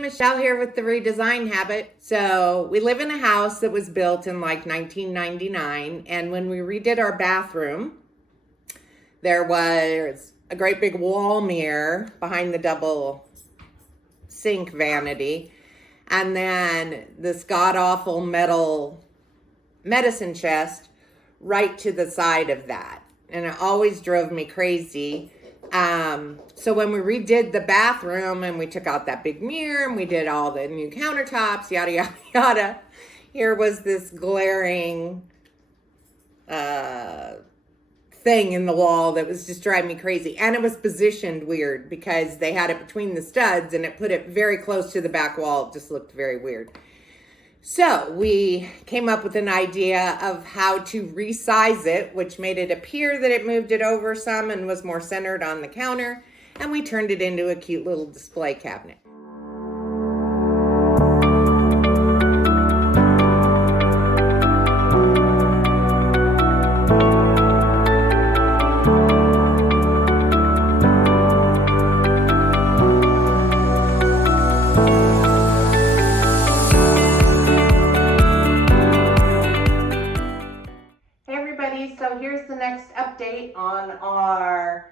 Michelle here with the Redesign Habit. So we live in a house that was built in like 1999, and when we redid our bathroom, there was a great big wall mirror behind the double sink vanity, and then this god-awful metal medicine chest right to the side of that. And it always drove me crazy. So when we redid the bathroom and we took out that big mirror and we did all the new countertops, yada, yada, yada, here was this glaring thing in the wall that was just driving me crazy. And it was positioned weird because they had it between the studs and it put it very close to the back wall. It just looked very weird. So we came up with an idea of how to resize it, which made it appear that it moved it over some and was more centered on the counter. And we turned it into a cute little display cabinet. So here's the next update on our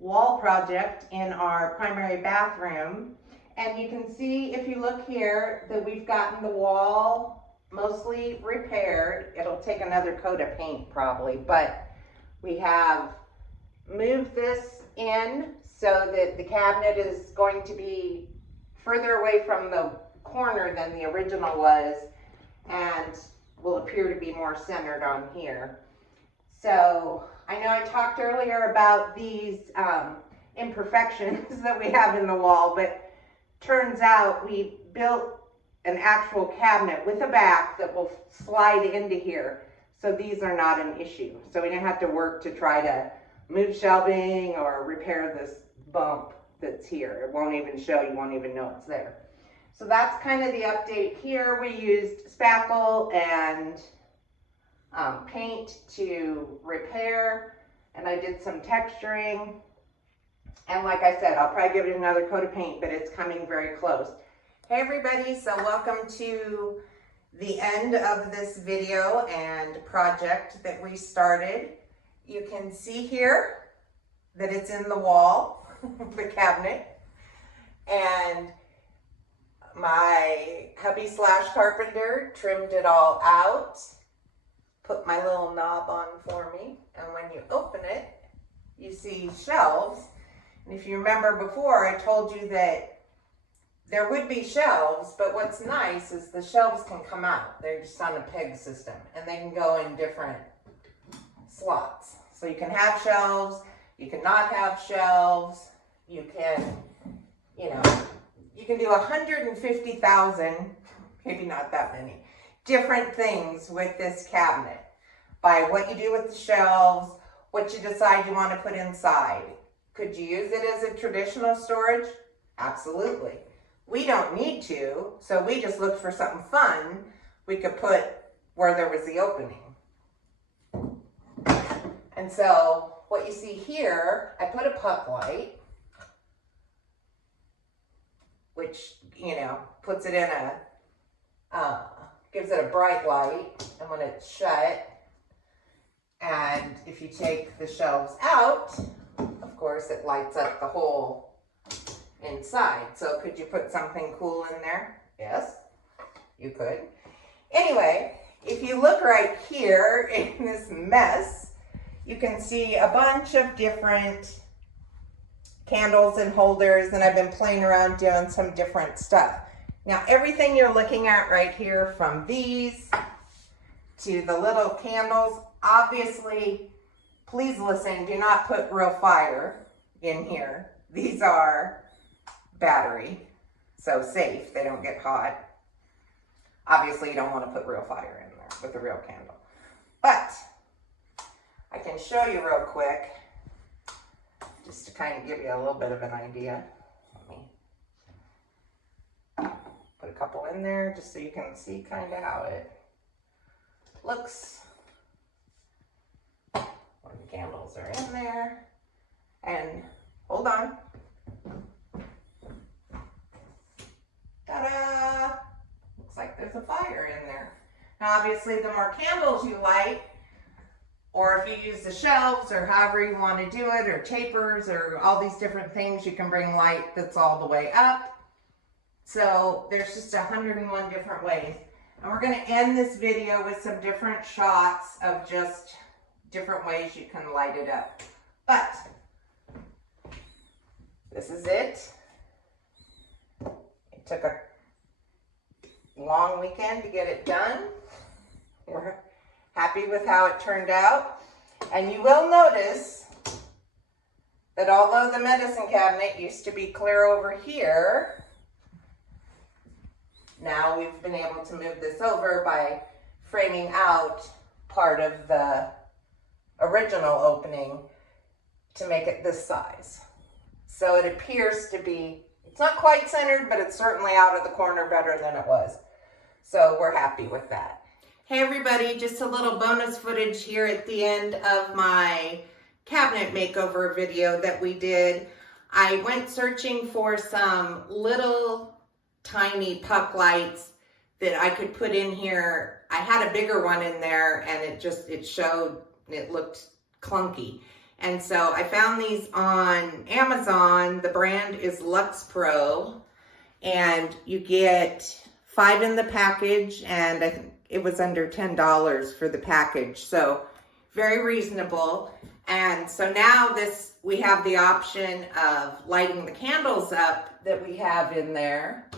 wall project in our primary bathroom. And you can see, if you look here, that we've gotten the wall mostly repaired. It'll take another coat of paint probably, but we have moved this in so that the cabinet is going to be further away from the corner than the original was and will appear to be more centered on here. So I know I talked earlier about these imperfections that we have in the wall, but turns out we built an actual cabinet with a back that will slide into here. So these are not an issue. So we didn't have to work to try to move shelving or repair this bump that's here. It won't even show, you won't even know it's there. So that's kind of the update here. We used spackle and paint to repair, and I did some texturing, and like I said, I'll probably give it another coat of paint, but it's coming very close. Hey everybody, so welcome to the end of this video and project that we started. You can see here that it's in the wall, the cabinet, and my hubby slash carpenter trimmed it all out, put my little knob on for me, and when you open it, you see shelves. And if you remember before, I told you that there would be shelves, but what's nice is the shelves can come out. They're just on a peg system, and they can go in different slots. So you can have shelves, you can not have shelves, you can, you know, you can do 150,000, maybe not that many, different things with this cabinet by what you do with the shelves, what you decide you want to put inside. Could you use it as a traditional storage? Absolutely. We don't need to, so we just looked for something fun we could put where there was the opening. And so what you see here, I put a puck light, which, you know, puts it in a, gives it a bright light, and when it's shut, and if you take the shelves out, of course it lights up the whole inside. So could you put something cool in there? Yes, you could. Anyway, if you look right here in this mess, you can see a bunch of different candles and holders, and I've been playing around doing some different stuff. Now, everything you're looking at right here, from these to the little candles, obviously, please listen, do not put real fire in here. These are battery, so safe, they don't get hot. Obviously, you don't want to put real fire in there with a real candle. But I can show you real quick, just to kind of give you a little bit of an idea. Let me put a couple in there just so you can see kind of how it looks when the candles are in there. And hold on. there's a fire in there. Now obviously the more candles you light, or if you use the shelves or however you want to do it, or tapers or all these different things, you can bring light that's all the way up. So there's just 101 different ways. And we're going to end this video with some different shots of just different ways you can light it up. But this is it. It took a long weekend to get it done. We're happy with how it turned out. And you will notice that although the medicine cabinet used to be clear over here, now we've been able to move this over by framing out part of the original opening to make it this size. So it appears to be, it's not quite centered, but it's certainly out of the corner better than it was. So we're happy with that. Hey everybody, just a little bonus footage here at the end of my cabinet makeover video that we did. I went searching for some little tiny puck lights that I could put in here. I had a bigger one in there and it looked clunky. And so I found these on Amazon. The brand is Lux Pro, and you get 5 in the package, and I think it was under $10 for the package. So very reasonable. And so now we have the option of lighting the candles up that we have in there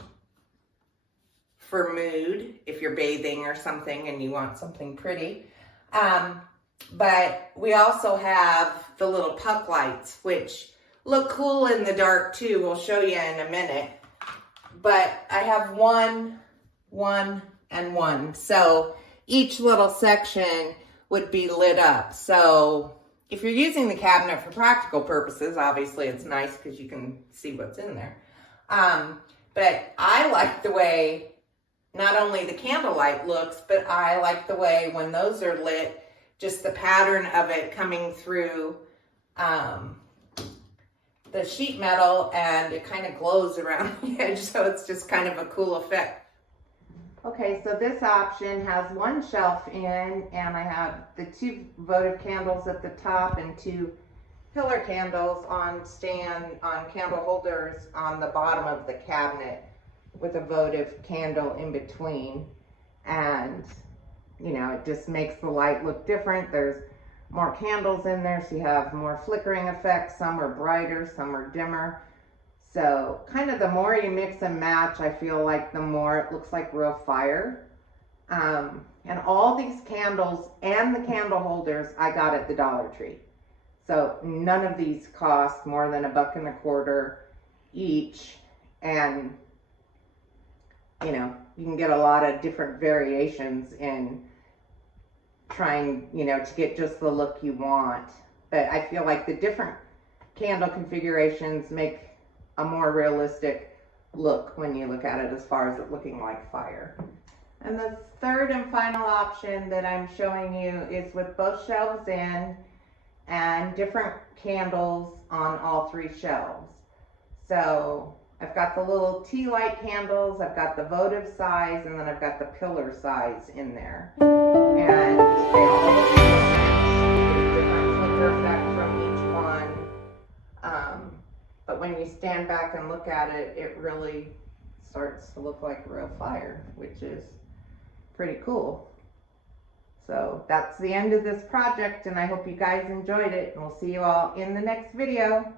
for mood, if you're bathing or something and you want something pretty. But we also have the little puck lights, which look cool in the dark too. We'll show you in a minute. But I have one, and one. So each little section would be lit up. So if you're using the cabinet for practical purposes, obviously it's nice because you can see what's in there. But I like the way not only the candlelight looks, but I like the way when those are lit, just the pattern of it coming through the sheet metal, and it kind of glows around the edge, so it's just kind of a cool effect. Okay, so this option has one shelf in, and I have the 2 votive candles at the top and 2 pillar candles on candle holders on the bottom of the cabinet with a votive candle in between. And you know, it just makes the light look different. There's more candles in there, so you have more flickering effects. Some are brighter, some are dimmer. So kind of the more you mix and match, I feel like the more it looks like real fire. And all these candles and the candle holders I got at the Dollar Tree. So none of these cost more than $1.25 each. And you know, you can get a lot of different variations in trying, you know, to get just the look you want. But I feel like the different candle configurations make a more realistic look when you look at it, as far as it looking like fire. And the third and final option that I'm showing you is with both shelves in and different candles on all 3 shelves. So I've got the little tea light candles, I've got the votive size, and then I've got the pillar size in there. And they all look different. There's different flicker effect from each one. But when you stand back and look at it, it really starts to look like real fire, which is pretty cool. So that's the end of this project, and I hope you guys enjoyed it, and we'll see you all in the next video.